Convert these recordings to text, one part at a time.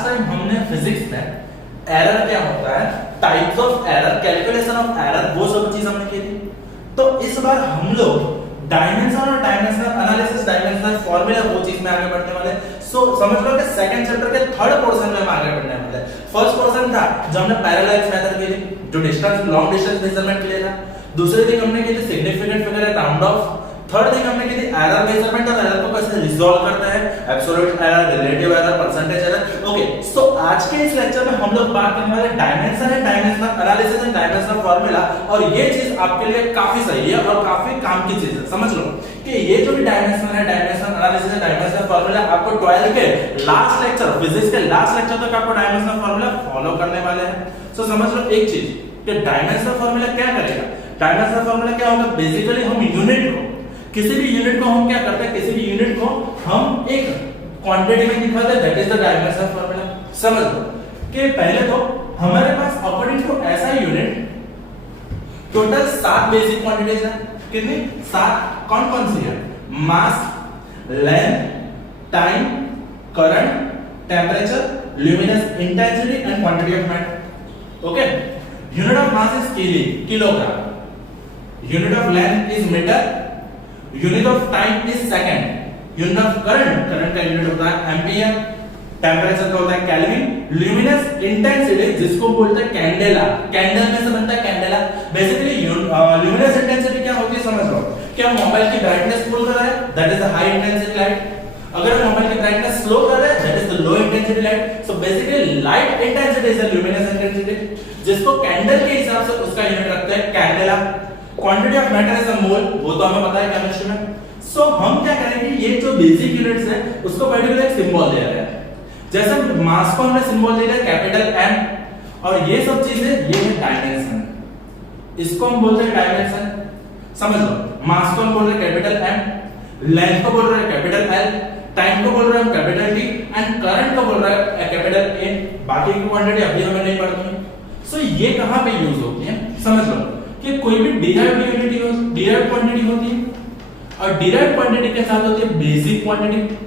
Last time हमने physics में error क्या होता है, types of error, calculation of error, वो सब चीज हमने की थी। तो इस बार हम लोग डायमेंशन और डायमेंशनल एनालिसिस, डायमेंशनल फार्मूला, वो चीज में आगे बढ़ने वाले। सो समझ लो कि सेकंड चैप्टर के थर्ड पोर्शन में हम आगे बढ़ने वाले। फर्स्ट पोर्शन था जो हमने पैरेलल मेथड की थी, जो डिस्टेंस, लॉन्ग डिस्टेंस मेजरमेंट के लिए था। दूसरी थिंग हमने की थी significant figure and round of. Third thing हमने की थी एरर मेजरमेंट और एरर को कैसे रिजॉल्व करते हैं, absolute error, relative error, percentage error. Okay, so आज के इस लेक्चर में हम लोग बात करने वाले dimension and dimensional analysis and dimensional formula. और ये चीज आपके लिए काफी सही है और काफी काम की चीज है। समझ लो कि ये जो भी डायमेंशन है, dimensional analysis and dimensional formula आपको 12th के लास्ट लेक्चर, फिजिक्स के लास्ट लेक्चर तक आपको डायमेंशनल फार्मूला फॉलो करने वाले हैं। सो समझ लो एक चीज कि डायमेंशनल फार्मूला क्या करेगा। डायमेंशनल फार्मूला क्या होगा, बेसिकली हम यूनिट को, किसी भी यूनिट को हम क्या करते हैं, किसी भी यूनिट को हम एक क्वांटिटी में दिखाते हैं, that is the dimensional formula. समझ लो कि पहले तो हमारे पास अकॉर्डिंग टू ऐसा यूनिट टोटल 7 बेसिक क्वांटिटीज है। कितनी? 7। कौन कौन सी है? Mass, length, time, current, temperature, luminous intensity and quantity of matter. Okay, unit of mass is kilogram, unit of length is metre, unit of time is second, unit of current का unit होता है ampere, temperature का होता है kelvin, luminous intensity जिसको बोलते हैं candela, candle में से बनता है कैंडेला। बेसिकली ल्यूमिनस इंटेंसिटी क्या होती है समझ लो कि हम मोबाइल की ब्राइटनेस फुल कर रहे हैं, that is the high intensity light. अगर हम मोबाइल की ब्राइटनेस स्लो कर रहे हैं, that is the low intensity light. So basically light intensity is the luminous intensity, जिसको कैंडल के हिसाब से उसका यूनिट रखते हैं candela. Quantity of matter is a mole, वो तो हमें पता है केमिस्ट्री में। सो हम क्या करेंगे, ये जो बेसिक यूनिट्स है उसको पर्टिकुलर एक सिंबल दे रहे हैं। जैसे मास को हमने सिंबल दे दिया कैपिटल M, और ये सब चीजें ये है डायमेंशन, इसको हम बोलते हैं डायमेंशन। समझ लो, मास को हम बोल रहे हैं कैपिटल M, लेंथ को बोल रहे हैं कैपिटल L, टाइम को बोल रहे हैं कैपिटल T एंड करंट को बोल रहे हैं कैपिटल A। बाकी की क्वांटिटी अभी हमें नहीं पढ़नी है। सो ये कहां पे यूज होती है समझ लो कि कोई भी डिराइव्ड यूनिटी हो, डिराइव्ड क्वांटिटी होती है, और डिराइव्ड क्वांटिटी के साथ होती है बेसिक क्वांटिटी।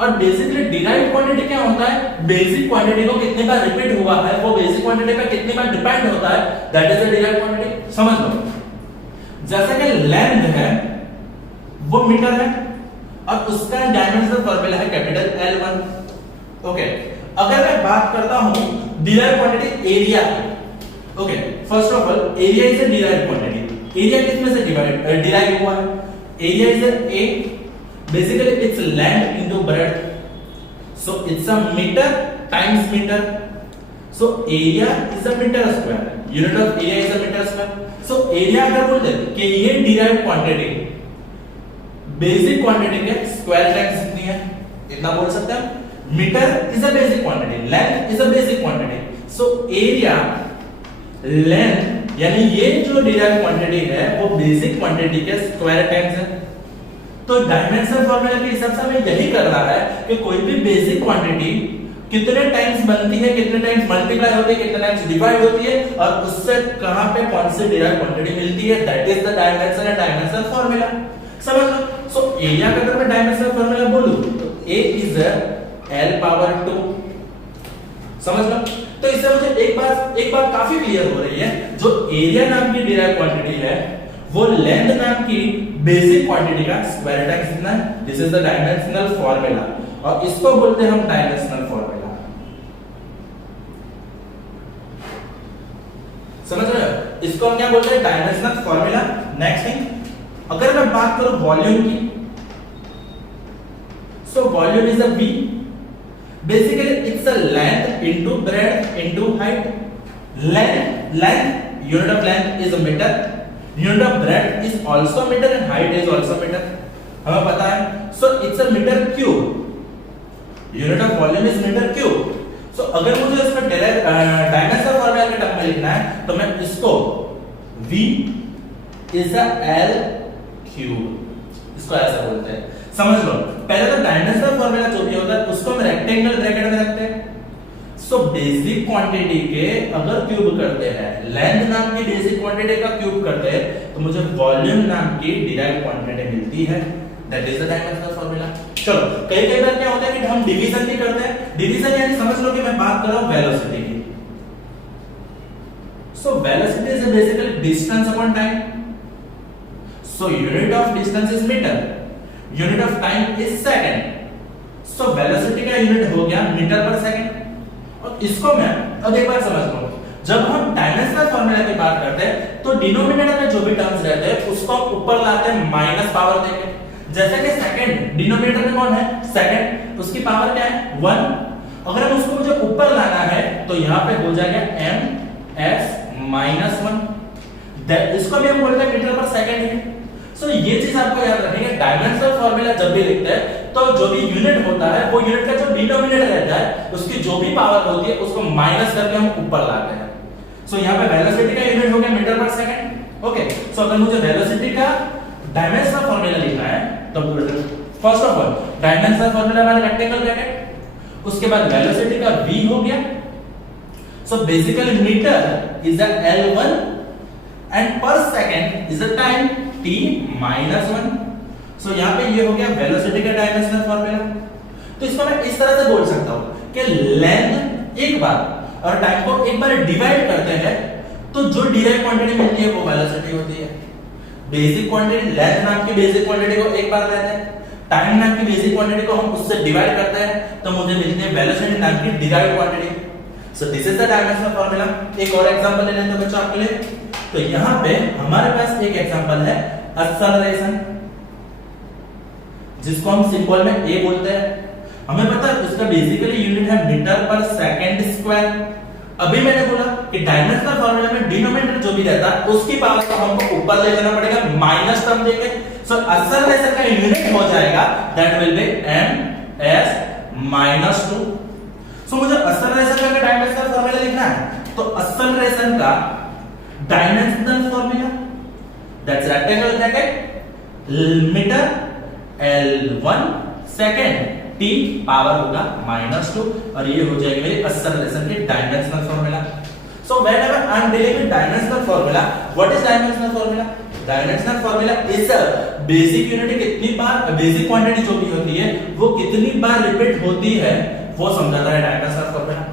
और बेसिकली डिराइव्ड क्वांटिटी क्या होता है, बेसिक क्वांटिटी को कितने बार रिपीट हुआ है वो बेसिक क्वांटिटी पे कितने बार डिपेंड होता है, that is the derived quantity. समझ लो जैसे कि लेंथ है वो मीटर है और उसका डायमेंशनल फार्मूला है कैपिटल L1। ओके, अगर मैं बात करता हूं derived quantity area, okay, first of all area is a derived quantity. Area किसमें से डिराइव हुआ है? Area is a, basically it's length into breadth, so it's a meter times meter, so area is a meter square, unit of area is a meter square। so area अगर बोलते हैं कि ये derived quantity basic quantity के square times कितनी है, इतना बोल सकते हैं। Metre is a basic quantity, length is a basic quantity, so area length यानी ये जो डिराइव्ड क्वांटिटी है वो बेसिक क्वांटिटी के स्क्वायर टाइम्स है। तो डायमेंशनल फार्मूला के हिसाब से हमें यही कर रहा है कि कोई भी बेसिक क्वांटिटी कितने टाइम्स बनती है, कितने टाइम्स मल्टीप्लाई होती है, कितने टाइम्स डिवाइड होती है और उससे कहां पे कौन सी डिराइव्ड क्वांटिटी मिलती है, that is the dimension and dimensional formula. समझ लो। सो एरिया का अगर मैं डायमेंशनल फार्मूला बोलूं तो A इज L/2। समझ लो। तो इससे मुझे एक बात काफी क्लियर हो रही है, जो एरिया नाम की डिराइव्ड क्वांटिटी है वो लेंथ नाम की बेसिक क्वांटिटी का स्क्वायर टाइम्स कितना है, this is the dimensional formula और इसको बोलते हैं हम डायमेंशनल फार्मूला। समझ रहे हो? इसको हम क्या बोलते हैं, डायमेंशनल फार्मूला। नेक्स्ट थिंग, अगर मैं बात करूं वॉल्यूम की, so volume is a V, basically it's a length into breadth into height. Length unit of length is a metre, unit of breadth is also meter and height is also meter, हमें पता है। so it's a meter cube, unit of volume is meter cube। so अगर मुझे इसमें dimensional formula के term में लिखना है तो मैं इसको V is a L cube, इसको ऐसा बोलते हैं। समझ लो, पहले तो डायमेंशनल फार्मूला जो भी होता है उसको हम रेक्टेंगल ब्रैकेट में रखते हैं। सो बेसिक क्वांटिटी के अगर क्यूब करते हैं, लेंथ नाम की बेसिक क्वांटिटी का क्यूब करते हैं तो मुझे वॉल्यूम नाम की डिराइव्ड क्वांटिटी मिलती है, that is the dimensional formula. चलो, कई बार क्या होता है कि हम डिवीजन भी करते हैं, डिवीजन यानी समझ लो कि मैं बात कर रहा हूं वेलोसिटी की। So velocity is basically distance upon time. So unit of distance is metre, unit of time is second. So velocity का यूनिट हो गया मीटर पर सेकंड। और इसको मैं अब एक बार समझ लो, जब हम डायमेंशनल फार्मूला की बात करते हैं तो डिनोमिनेटर में जो भी टर्म्स रहते हैं उसको हम ऊपर लाते हैं माइनस पावर देके। जैसे कि सेकंड डिनोमिनेटर में कौन है, सेकंड, उसकी पावर क्या है 1। अगर हम उसको मुझे ऊपर लाना है तो यहां पे हो जाएगा ms -1। इसको भी हम बोलते हैं मीटर पर सेकंड यूनिट। सो ये चीज आपको याद रखनी है, डायमेंशनल फार्मूला जब भी लिखते हैं तो जो भी यूनिट होता है वो यूनिट का जो डिनोमिनेटर रहता है उसकी जो भी पावर होती है उसको माइनस करके हम ऊपर लाते हैं। सो यहाँ पे वेलोसिटी का यूनिट हो गया मीटर पर सेकंड। ओके, सो अगर मुझे वेलोसिटी का डायमेंशनल फार्मूला लिखना है तो first of all dimensional formula मैंने रेक्टेंगल ब्रैकेट, उसके बाद वेलोसिटी का v हो गया। So basically metre is the L1 and per second is the time t -1। So यहाँ पे ये हो गया वेलोसिटी का डायमेंशनल फार्मूला। तो इसको मैं इस तरह से बोल सकता हूं कि लेंथ एक बार और टाइम को एक बार डिवाइड करते हैं तो जो डिराइव क्वांटिटी मिलती है वो वेलोसिटी होती है। बेसिक क्वांटिटी लेंथ नाम की बेसिक क्वांटिटी को एक बार लेते हैं, टाइम नाम की बेसिक क्वांटिटी को हम उससे डिवाइड करते हैं तो मुझे मिलती है वेलोसिटी नाम की derive quantity. So this is the dimensional formula. एक और एग्जांपल ले लेते हैं बच्चों आपके लिए। तो यहां पे हमारे पास एक एग्जांपल है एक्सेलरेशन, जिसको हम सिंबल में a बोलते हैं। हमें पता है उसका बेसिकली यूनिट है मीटर पर सेकंड स्क्वायर। अभी मैंने बोला कि डायमेंशनल फार्मूला में डिनोमिनेटर जो भी रहता है उसकी पावर को हमको ऊपर ले जाना पड़ेगा माइनस टर्म देके। सो एक्सेलरेशन का यूनिट हो जाएगा दैट विल बी ms -2। सो मुझे एक्सेलरेशन का डायमेंशनल फार्मूला लिखना है तो एक्सेलरेशन का dimensional formula that's rectangle bracket metre L1 second t power होगा -2 और ये हो जाएगी मेरी एक्सेलरेशन की dimensional formula. So whenever I am dealing with dimensional formula, what is dimensional formula? Dimensional formula is basic unit कितनी बार, बेसिक क्वांटिटी जो भी होती है वो कितनी बार रिपीट होती है वो समझाता है डायमेंशनल फार्मूला।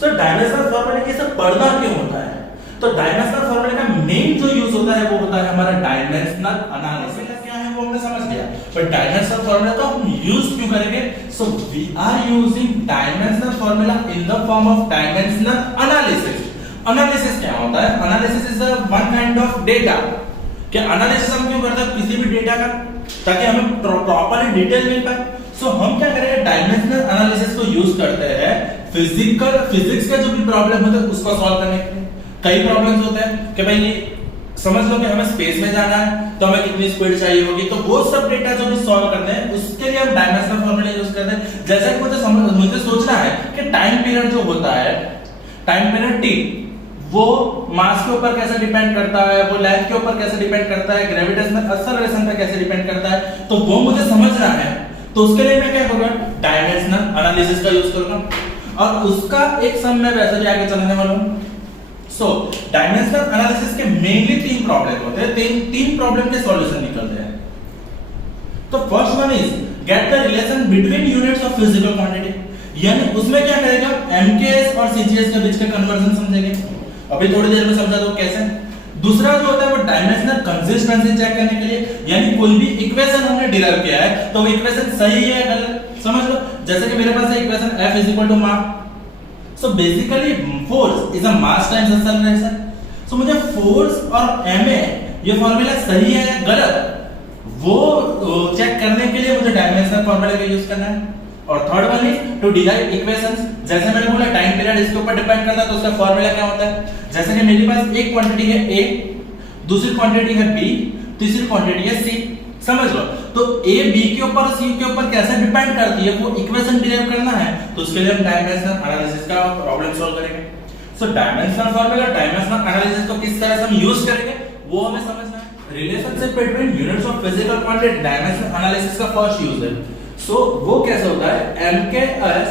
सो डायमेंशनल फार्मूला ये सब पढ़ना क्यों होता है? तो डायमेंशनल फार्मूला का मेन जो यूज होता है वो होता है हमारा डायमेंशनल एनालिसिस। क्या है वो हमने समझ लिया, पर डायमेंशनल फार्मूला तो हम यूज क्यों करेंगे? So we are using dimensional formula in the form of dimensional analysis. Analysis क्या होता है? Analysis is one kind of data. क्या एनालिसिस हम क्यों करते हैं किसी भी डेटा का? ताकि हमें प्रॉपर्ली डिटेल मिल पाए। सो हम क्या करेंगे, डायमेंशनल एनालिसिस को यूज करते हैं फिजिक्स का जो भी प्रॉब्लम होता है उसको सॉल्व करने के लिए। कई प्रॉब्लम्स होते हैं कि भाई समझ लो कि हमें स्पेस में जाना है तो हमें कितनी स्पीड चाहिए होगी, तो वो सब डेटा जो भी सॉल्व करते हैं उसके लिए हम डायमेंशनल फार्मूला यूज करते हैं। जैसे कि मुझे सोचना है कि टाइम पीरियड जो होता है, टाइम पीरियड t, वो मास के ऊपर कैसे डिपेंड करता है, वो लेंथ के ऊपर कैसे डिपेंड करता है, ग्रेविटेशनल एक्सेलरेशन पे कैसे डिपेंड करता है, तो वो मुझे समझना है। तो उसके लिए मैं क्या करूंगा, डायमेंशनल एनालिसिस का यूज करूंगा और उसका एक सम में वैसे भी आगे चलने वाला हूं। सो डायमेंशनल एनालिसिस के मेनली तीन प्रॉब्लम होते हैं, तीन प्रॉब्लम के सॉल्यूशन निकलते हैं। तो first one is get the relation between units of physical quantity, यानी उसमें क्या करेगा, एमकेएस और सीजीएस के बीच का कन्वर्जन समझेंगे। अभी थोड़ी देर में समझा दो कैसे। दूसरा जो होता है वो डायमेंशनल कंसिस्टेंसी चेक करने के लिए, यानी कोई भी इक्वेशन हमने डिराइव किया है तो वो इक्वेशन सही है या गलत, समझ लो। जैसे कि मेरे पास है equation F = mass. So basically force is a mass times acceleration. So मुझे फोर्स और ma ये फार्मूला सही है या गलत वो चेक करने के लिए मुझे डायमेंशनल फार्मूला का यूज करना है। और third one is to derive equations. जैसे मैंने बोला टाइम पीरियड इसके ऊपर डिपेंड करता है तो उसका फार्मूला क्या होता है। जैसे कि मेरे पास एक क्वांटिटी है A, दूसरी क्वांटिटी है B, तीसरी क्वांटिटी है C, समझ लो। तो A B के ऊपर C के ऊपर कैसे डिपेंड करती है वो इक्वेशन डिराइव करना है, तो उसके लिए हम डायमेंशनल एनालिसिस का प्रॉब्लम सॉल्व करेंगे। सो डायमेंशनल फार्मूला, डायमेंशनल एनालिसिस को किस तरह से हम यूज करेंगे वो हमें समझना है। Relationship between units of physical quantity dimensional analysis का फर्स्ट यूज है। सो वो कैसे होता है, MKS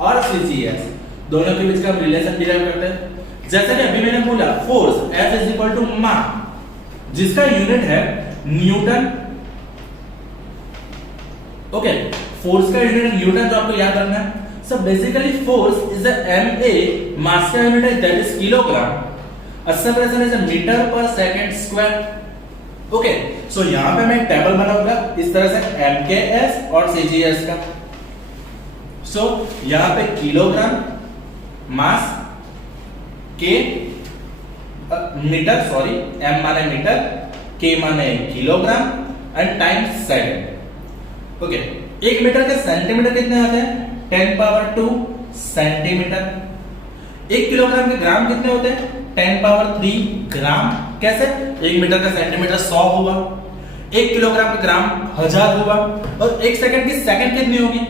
और CGS दोनों के बीच का रिलेशन डिराइव करते हैं। जैसे कि अभी मैंने बोला फोर्स F = मास, जिसका यूनिट है न्यूटन। ओके, फोर्स का यूनिट न्यूटन जो आपको याद रखना है। So basically force is a MA, mass का unit है that is kilogram, acceleration is a meter per second square. Okay, so यहाँ पे मैं एक टेबल बनाऊंगा इस तरह से MKS और CGS का. So यहाँ पे किलोग्राम, मास, K मीटर, सॉरी M माने मीटर, K माने kilogram and times second. Okay, एक मीटर के सेंटीमीटर कितने आते हैं? 10 पावर 2 सेंटीमीटर. एक किलोग्राम के ग्राम कितने होते हैं? 10 पावर 3 ग्राम. कैसे? एक मीटर का सेंटीमीटर 100 होगा, एक किलोग्राम का ग्राम 1000 होगा, और एक सेकंड की सेकंड कितनी होगी?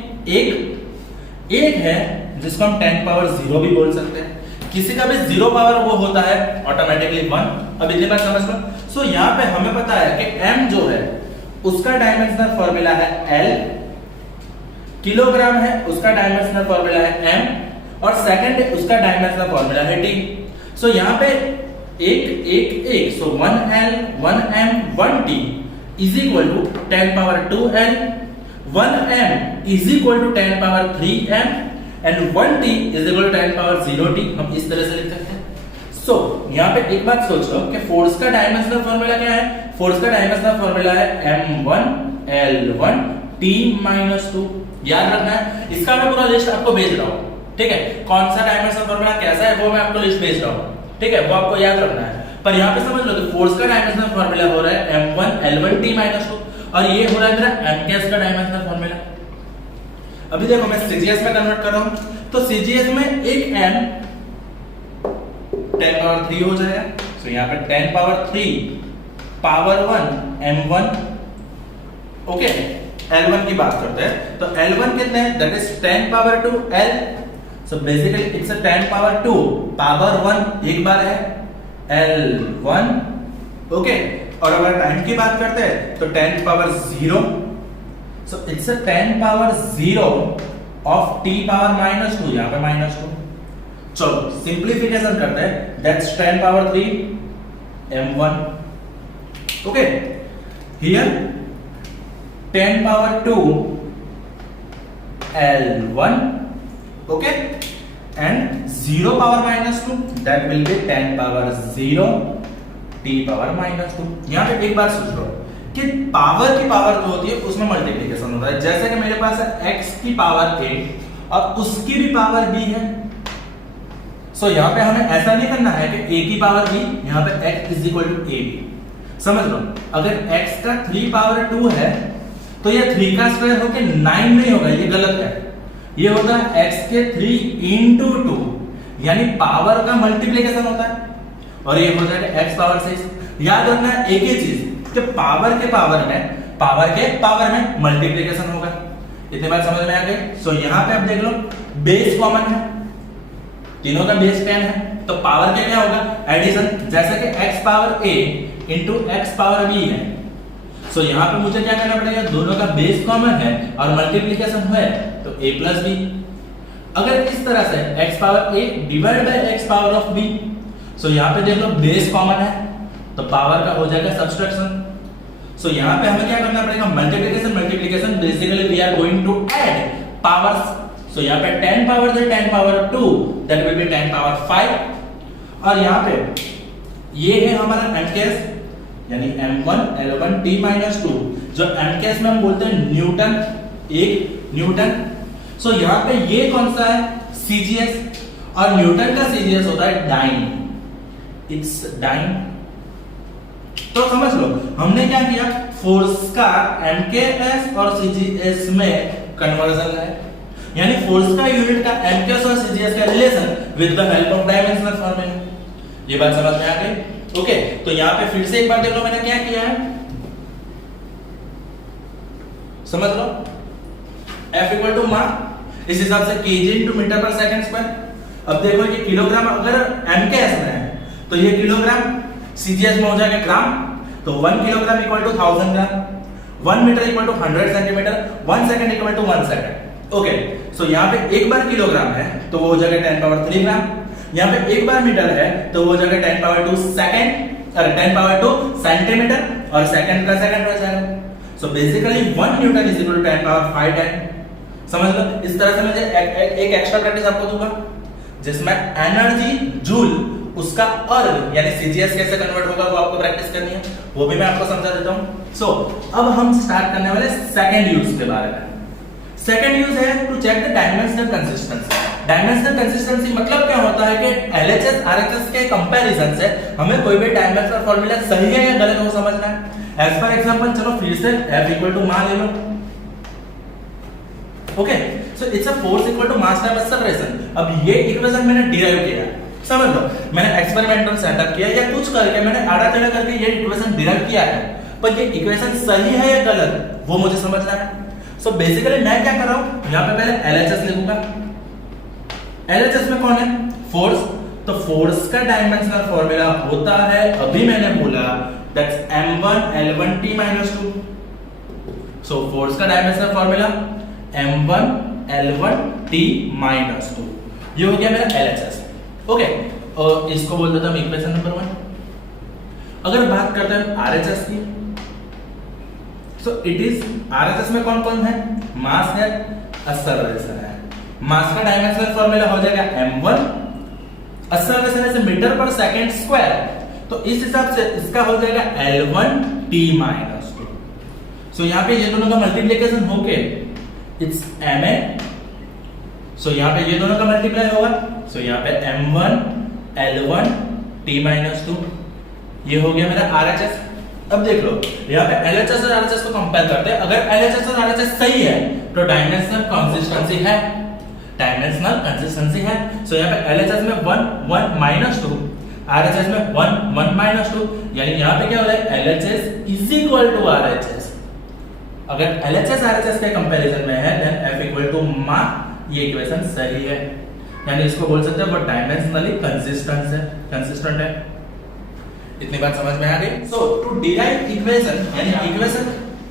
एक है जिसको हम 10 पावर 0 भी बोल सकते हैं. किसी का भी 0 पावर वो होता है ऑटोमेटिकली 1. अब इतनी बात समझ लो. सो यहाँ पे हमें पता है कि m जो है उसका डायमेंशनल फॉर्मूला है L, किलोग्राम है उसका डायमेंशनल फॉर्मूला है m, और सेकंड है उसका डायमेंशनल फॉर्मूला है t. सो यहाँ पे एक so 1L 1m 1t is equal to 10 power 2L, 1m is equal to 10 power 3m and 1t is equal to 10 power 0t. हम इस तरह से लिख सकते हैं. सो यहाँ पे एक बात सोच लो कि फोर्स का डायमेंशनल फॉर्मूला क्या है? फोर्स का डायमेंशनल फॉर्मूला है m1 L1 t - 2. याद रखना है. इसका मैं पूरा लिस्ट आपको भेज रहा हूँ, ठीक है? कौन सा डायमेंशनल फॉर्मूला कैसा है वो मैं आपको लिस्ट भेज रहा हूँ, ठीक है? वो आपको याद रखना है. पर यहाँ पे समझ लो कि फोर्स का डायमेंशनल फॉर्मूला हो रहा है m1 L1 t - 2, और ये हो रहा है मेरा mks का डायमेंशनल फॉर्मूला. अभी देखो मैं CGS में कन्वर्ट कर रहा हूँ. तो CGS में एक m 10 पावर 3 हो जाएगा. तो यहाँ पे 10 power 3 power 1 m1. Okay, L1 की बात करते हैं. तो L1 कितने हैं? That is 10 power 2 L. So basically it's a 10 power 2 power 1 एक बार है L1. ओके, और अगर टाइम की बात करते हैं तो 10 power 0. So it's a 10 power 0 of t power -2. यहाँ पे -2. चलो सिंप्लीफिकेशन करते हैं. That's 10 power 3 m1. Okay, here 10 power 2 L1. Okay, and 0 power -2 that will be 10 power 0 t power -2. यहाँ पे एक बात सोच लो कि पावर की पावर जो होती है उसमें मल्टीप्लिकेशन होता है. जैसे कि मेरे पास है x की पावर a और उसकी भी पावर b है. सो यहाँ पे हमें ऐसा नहीं करना है कि a की पावर b, यहाँ पे x is equal to ab. समझ लो, अगर x का 3 पावर 2 है तो ये 3 का स्क्वायर होके 9 नहीं होगा, ये गलत है. ये होता है x के 3 into 2, यानी पावर का मल्टीप्लिकेशन होता है, और ये हो जाएगा x पावर 6. याद रखना है एक ही चीज कि पावर के पावर में मल्टीप्लिकेशन होगा. इतनी बात समझ में आ गई. सो यहाँ पे आप देख लो बेस कॉमन है, तीनों का बेस 10 है, तो पावर के क्या होगा? एडिशन. जैसे कि x power a into x power b है. सो यहाँ पे मुझे क्या करना पड़ेगा? दोनों का बेस कॉमन है और मल्टीप्लिकेशन है तो a प्लस b. अगर इस तरह से x power a divide by x power of b, सो यहाँ पे देख लो बेस कॉमन है तो पावर का हो जाएगा सब्सट्रैक्शन. सो यहाँ पे हमें क्या करना पड़ेगा? Multiplication. Basically we are going to add powers. So यहाँ पे 10 पावर से 10 power 2 that will be 10 power 5, और यहाँ पे ये है हमारा MKS यानी m1 L1 t - 2, जो MKS में हम बोलते हैं न्यूटन, एक न्यूटन. सो यहाँ पे ये कौन सा है? CGS, और न्यूटन का CGS होता है डाइन. It's dine. तो समझ लो हमने क्या किया? फोर्स का MKS और CGS में कन्वर्जन है, यानी फोर्स का यूनिट का MKS और CGS का relation with the help of dimensional formula. ये बात समझ में आ गई. ओके, तो यहाँ पे फिर से एक बार देख लो मैंने क्या किया है. समझ लो F इक्वल टू मास, इस हिसाब से kg इंटू मीटर पर सेकंड स्क्वायर. अब देखो ये किलोग्राम अगर MKS में है तो ये किलोग्राम, CGS में हो जाएगा ग्राम. तो 1 kilogram equal to 1000 gram, 1 metre equal to 100 centimetre, 1 second equal to 1 second. Okay, so यहाँ पे एक बार किलोग्राम है तो वो हो जाएगा 10 पावर 3 ग्राम. यहाँ पे एक बार मीटर है तो वो हो जाएगा 10 पावर 2 सेकंड, और 10 पावर 2 सेंटीमीटर, और सेकंड का सेकंड हो जाएगा. So basically 1 newton is equal to 10 power 5 time. समझ लो, इस तरह से मैं एक एक्स्ट्रा प्रैक्टिस आपको दूंगा जिसमें एनर्जी जूल उसका अर्ग यानी सीजीएस कैसे कन्वर्ट होगा वो आपको प्रैक्टिस करनी है, वो भी मैं आपको समझा देता हूं। सो अब हम स्टार्ट करने वाले सेकंड यूज के बारे में। सेकंड यूज है to check the dimensional consistency. Dimensional consistency मतलब क्या होता है कि एलएचएस आरएचएस के कंपैरिजन से हमें कोई भी डायमेंशनल फार्मूला सही है या गलत है वो समझना है। एज फॉर एग्जांपल चलो फिर से F इक्वल टू मान ले लो। Okay, so it's a force equal to mass time acceleration. अब ये इक्वेशन मैंने डिराइव किया, समझ लो मैंने एक्सपेरिमेंटल सेटअप किया या कुछ करके मैंने आड़ा टेढ़ा करके ये इक्वेशन डिराइव किया है, पर ये इक्वेशन सही है या गलत वो मुझे समझना है। सो बेसिकली मैं क्या कर रहा हूं, यहां पे पहले एलएचएस लिखूंगा। एलएचएस में कौन है, फोर्स, तो फोर्स का डायमेंशनल फार्मूला होता है, अभी मैंने बोला that's m1 l1 t - 2। So force का dimensional formula m1 l1 t - 2, ये हो गया मेरा एलएचएस। ओके, और इसको बोल देता हूं इक्वेशन नंबर 1। अगर बात करते हैं आरएचएस की, सो इट इज आरएचएस में कौन कौन है, मास है, एक्सेलरेशन है। मास का डायमेंशनल फार्मूला हो जाएगा m1, एक्सेलरेशन है मीटर पर सेकंड स्क्वायर, तो इस हिसाब से इसका हो जाएगा l1 t - 2। सो यहां पे ये दोनों का मल्टीप्लिकेशन होके इट्स ma, सो यहां पे ये दोनों का मल्टीप्लाई होगा, सो यहां पे m1 l1 t - 2, ये हो गया मेरा RHS। अब देख लो यहाँ पे LHS और RHS को कंपेयर करते हैं, अगर LHS और RHS सही है तो डायमेंशनल कंसिस्टेंसी है, डायमेंशनल कंसिस्टेंसी है। सो यहाँ पे LHS में 1 1 - 2, RHS में 1 1 - 2, यानी यहाँ पे क्या हो रहा है LHS is equal to RHS। अगर LHS RHS के कंपैरिजन में है देन F इक्वल टू मा, ये इक्वेशन सही है, यानी इसको बोल सकते हैं वो डायमेंशनली कंसिस्टेंट है। इतनी बात समझ में आ गई। सो टू डिराइव इक्वेशन, यानी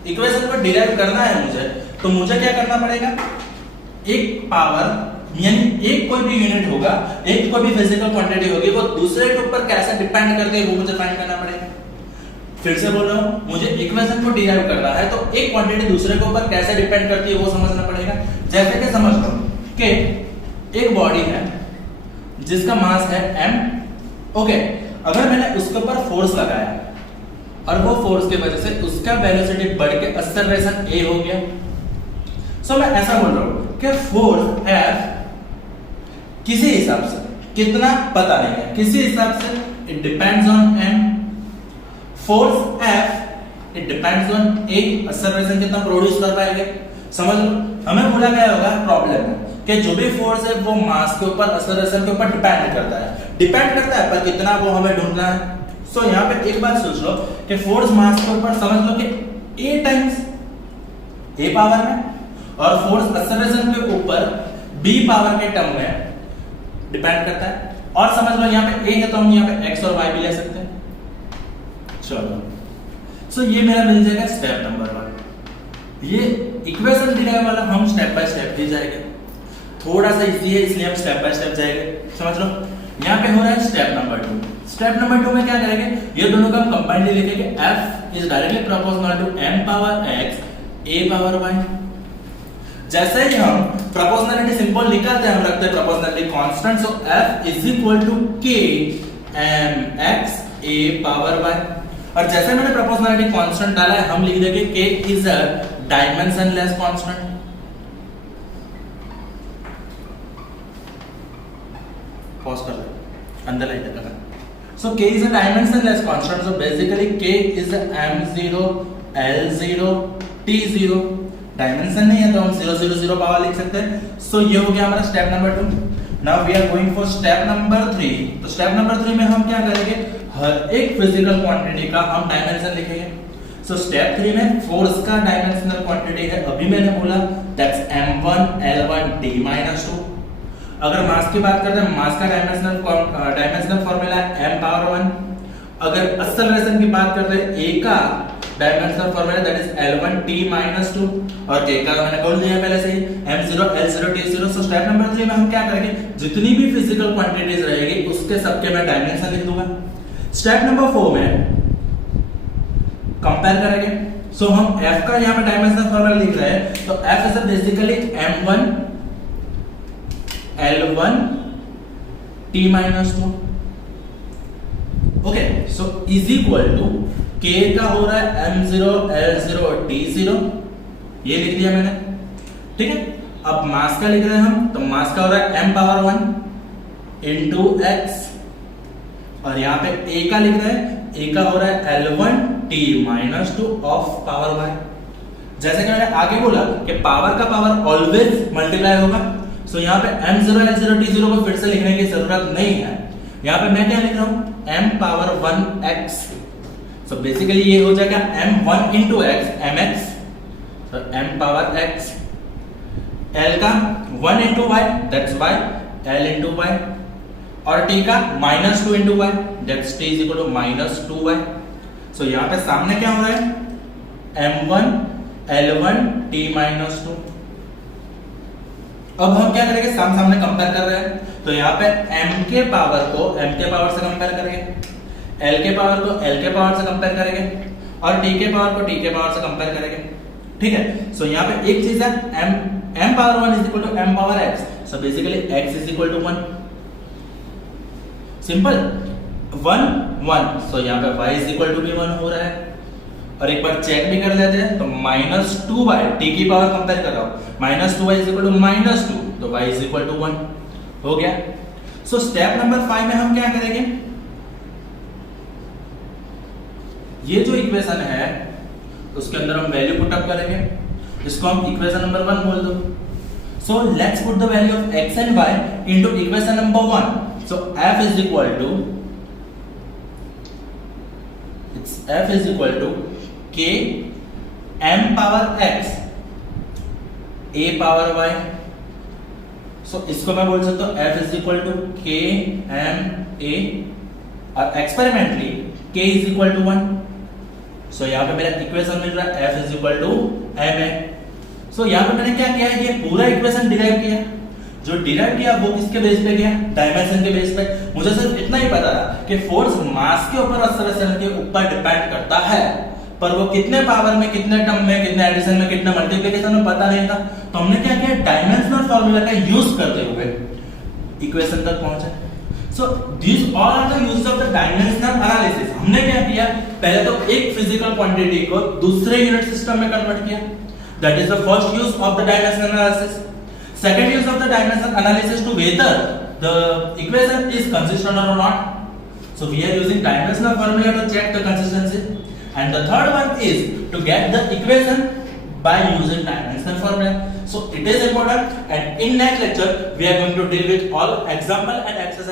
इक्वेशन को डिराइव करना है मुझे, तो मुझे क्या करना पड़ेगा, एक पावर यानी एक कोई भी यूनिट होगा, एक कोई भी फिजिकल क्वांटिटी होगी, वो दूसरे के ऊपर कैसे डिपेंड करती है वो मुझे फाइंड करना पड़ेगा। फिर से बोल रहा हूं, मुझे इक्वेशन को डिराइव करना है तो एक क्वांटिटी दूसरे के ऊपर कैसे डिपेंड करती है वो समझना पड़ेगा। जैसे कि समझ लो कि एक बॉडी है जिसका मास है m, ओके, अगर मैंने उसके ऊपर फोर्स लगाया और वो फोर्स की वजह से उसका वेलोसिटी बढ़ के एक्सेलरेशन a हो गया। सो मैं ऐसा बोल रहा हूं कि फोर्स F किसी हिसाब से, कितना पता नहीं है, किसी हिसाब से it depends on m। Force F it depends on a, acceleration कितना प्रोड्यूस कर पाएगा। समझ लो, हमें बोला गया होगा प्रॉब्लम में कि जो भी फोर्स है वो मास के ऊपर, एक्सेलरेशन के ऊपर डिपेंड करता है, पर कितना वो हमें ढूंढना है। सो यहाँ पे एक बात सोच लो कि फोर्स मास के ऊपर समझ लो कि a टाइम्स a पावर में, और फोर्स एक्सेलरेशन के ऊपर b पावर के टर्म में डिपेंड करता है। और समझ लो यहाँ पे a है तो हम यहाँ पे x और y भी ले सकते हैं। चलो, सो ये मेरा मिल जाएगा स्टेप नंबर 1। ये इक्वेशन डिराइव वाला हम स्टेप बाय स्टेप ही जाएंगे, थोड़ा सा इजी है इसलिए हम स्टेप बाय स्टेप जाएंगे। समझ लो, यहाँ पे हो रहा है स्टेप नंबर 2। स्टेप नंबर 2 में क्या करेंगे, ये दोनों का हम कंबाइंडली लिखेंगे, F इज directly proportional to m power x a power y। जैसे ही हम प्रोपोर्शनलिटी सिंबल निकालते हैं, हम रखते हैं proportionality constant, so F is equal to k m x a power y। और जैसे मैंने प्रोपोर्शनलिटी कांस्टेंट डाला है, हम लिख देंगे k is a dimensionless constant. Pause कर लो, अंडरलाइन कर लो। सो k is a dimensionless constant, so basically k is m0 l0 t0। Dimension नहीं है तो हम 0 0 0 पावर लिख सकते हैं। सो ये हो गया हमारा step number 2। Now we are going for step number 3। तो स्टेप नंबर 3 में हम क्या करेंगे, हर एक फिजिकल क्वांटिटी का हम डायमेंशन लिखेंगे। सो स्टेप 3 में फोर्स का डायमेंशनल क्वांटिटी है, अभी मैंने बोला दैट्स m1 l1 t - 2। अगर मास की बात करते हैं, मास का डायमेंशनल फार्मूला है m पावर 1। अगर एक्सेलरेशन की बात करते हैं, a का dimensional formula that is l1 t - 2, और k का मैंने बोल दिया पहले से ही m0 l0 t0। So step number 3 में हम क्या करेंगे, जितनी भी फिजिकल क्वांटिटीज रहेगी उसके सबके मैं डायमेंशन लिख दूंगा। स्टेप नंबर 4 में कंपेयर करेंगे, सो हम f का यहाँ पे डायमेंशनल फॉर्मूला लिख रहे हैं, तो f इज basically m1 L1 t-2। Okay, so is equal to k का हो रहा है m0 L0 t0, ये लिख दिया मैंने, ठीक है। अब मास का लिख रहे हैं हम, तो मास का हो रहा है m पावर 1 इंटू x, और यहाँ पे a का लिख रहे हैं, a का हो रहा है L1 t-2 of power y। जैसे कि मैंने आगे बोला कि पावर का पावर ऑलवेज मल्टीप्लाई होगा, सो यहाँ पे m0 L0 t0 को फिर से लिखने की जरूरत नहीं है। यहाँ पे मैं क्या लिख रहा हूँ, m power 1x, so basically ये हो जाएगा m1 इंटू x mx, तो m पावर x, l का 1 into y that's y, l into y, और t का -2 into y that's t is equal to -2y। So यहाँ पे सामने क्या हो रहा है, m1 L1 t-2। अब हम क्या करेंगे, सामने कंपेयर कर रहे हैं, तो यहाँ पे m के पावर को m के पावर से कंपेयर करेंगे, l के पावर को l के पावर से कंपेयर करेंगे, और t के पावर को t के पावर से कंपेयर करेंगे, ठीक है। सो यहाँ पे एक चीज है m power 1 is equal to m power x, so basically x is equal to 1, simple 1 1, so यहाँ पे y इज इक्वल टू भी 1 हो रहा है। और एक बार चेक भी कर लेते हैं, तो -2y t की पावर कंपेयर कर रहा हूं, -2y इज इक्वल टू -2, तो y इज इक्वल टू 1 हो गया। सो स्टेप नंबर 5 में हम क्या करेंगे, ये जो इक्वेशन है उसके अंदर हम वैल्यू पुट अप करेंगे, इसको हम इक्वेशन नंबर 1 बोल दो। So let's put the value of x and y into equation number 1। So f is equal to k m power x a power y। So इसको मैं बोल सकता हूं f is equal to k m a, और experimentally k is equal to 1। So यहाँ पे मेरा equation मिल रहा है f is equal to m a। So यहाँ पे मैंने क्या किया है, ये पूरा इक्वेशन डिराइव किया, जो डिराइव किया वो किसके बेस पे किया, डायमेंशन के बेस पे। मुझे सिर्फ इतना ही पता है कि फोर्स मास के ऊपर एक्सेलरेशन के ऊपर डिपेंड करता है, पर वो कितने पावर में, कितने टर्म में, कितने एडिशन में, कितने मल्टीप्लिकेशन में पता नहीं था। तो हमने क्या किया, डायमेंशनल फार्मूला का यूज करते हुए इक्वेशन तक पहुंचे। So this all are the uses of the dimensional analysis. हमने क्या किया, पहले तो एक फिजिकल क्वांटिटी को दूसरे यूनिट सिस्टम में कन्वर्ट किया, that is the first use of the dimensional analysis. Second use of the dimensional analysis to whether the equation is consistent or not. So we are using dimensional formula to check the consistency. And the third one is to get the equation by using dimensional formula. So it is important, and in next lecture we are going to deal with all example and exercise